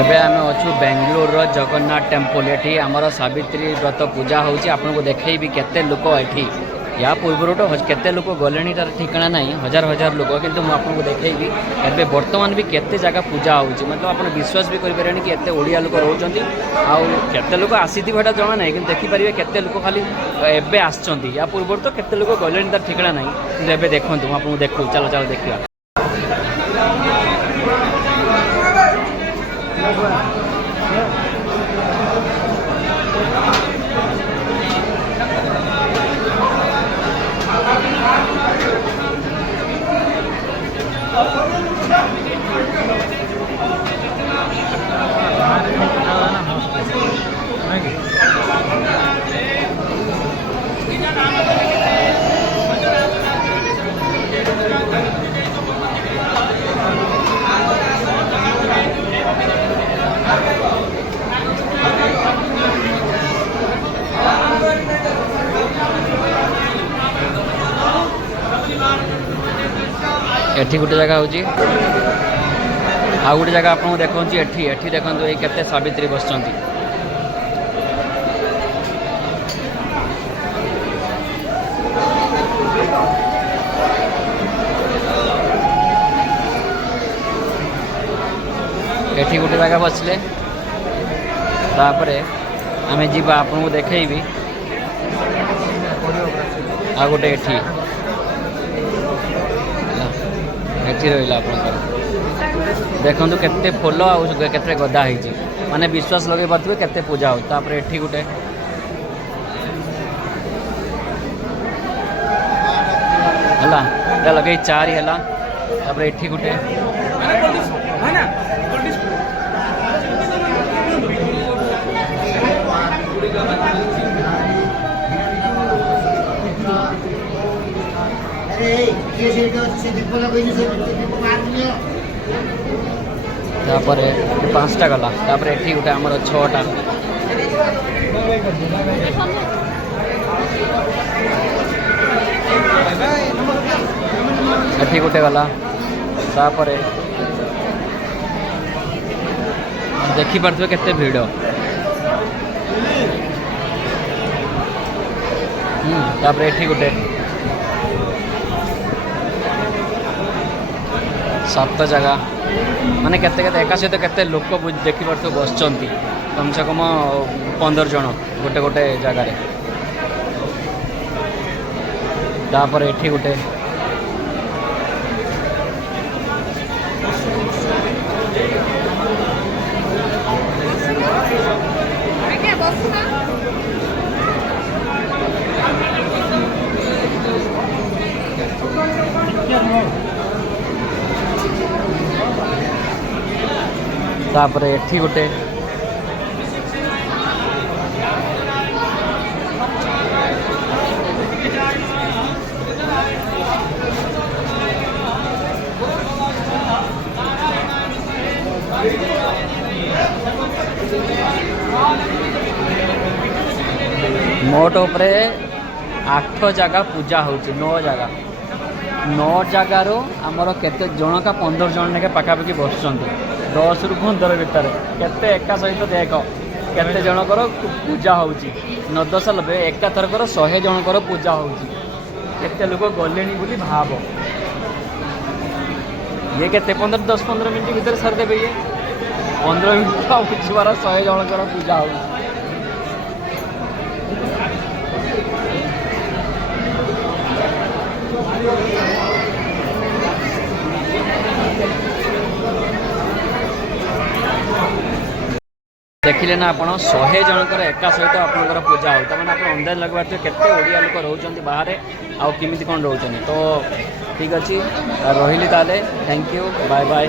एबे आम अच्छु बेंगलोर जगन्नाथ टेम्पल ये आमर सावित्री व्रत पूजा होची आपन को देखैबी केते लोक एठी या पूर्व तो केते लोक गले तार ठिकाना ना हजार हजार लोक किंतु मुझे आपको देखैबी एबे वर्तमान भी केते जगह पूजा होची मतलब आप विश्वास भी करें कि एते ओडिया लोक रोचंती आउ केते लोक आसीथिबा जमा ना कि देखि परिबे केते लोक खाली एबे आछंती या पूर्व तो केते लोक गले तार ठिकाना ना कि एबे देखंतु मैं आपको देखू चलो चलो देखिया एठी गोटे जगह होची आ गोटे जगह आपको देखो एठी एठी देखो ये केते सावित्री बसचंती एठी गोटे जगह बसले तापरे आमे जीवा आपको देखैबी आ गोटे एठी एठी रहिला आपनकर देखंतु केते फूल आउ केते गदा होईची माने विश्वास लगे पाथबे केते पूजा हो तापरे एठी गोटे हला या लगे चारि हला तापरे एठी गोटे तापरे पांचटा गला तापरे एठी गोटे हमर 6टा एठी गोटे गला तापरे देखि पारथबे केते भीड़ तापरे एठी गोटे 7 जगह माने केते केते एका सहित केते लोक देखि पारथबे बसचंती कम से कम 15 जन गोटे गोटे जगार तापर एठी गोटे तापर एठी गोटे मोट उपरे 8 जगह पूजा होची 9 जगह 9 जगार आमर केते जन का 15 जन के पाखापाखि बसुँच 10 रु 15 भितर केते एका सहित देख केते जनकर पूजा होची 9-10 एका थरकर 100 जनकर पूजा होची केते लोक गलेनी बोली भाव ये केते 10-15 मिनट भीतर सर देबे ये 15 मिनट बुझवार 100 जनकर पूजा होची देखिले ना आपण 100 जनकर एका सहित आपनकर पूजा हो तमाने आपण अंदाज लगवा केते ओडिया लोक रहउचंती बाहर आउ किमिति कोन रहउचंती तो ठीक अछि रहिली ताले थैंक यू बाय बाय।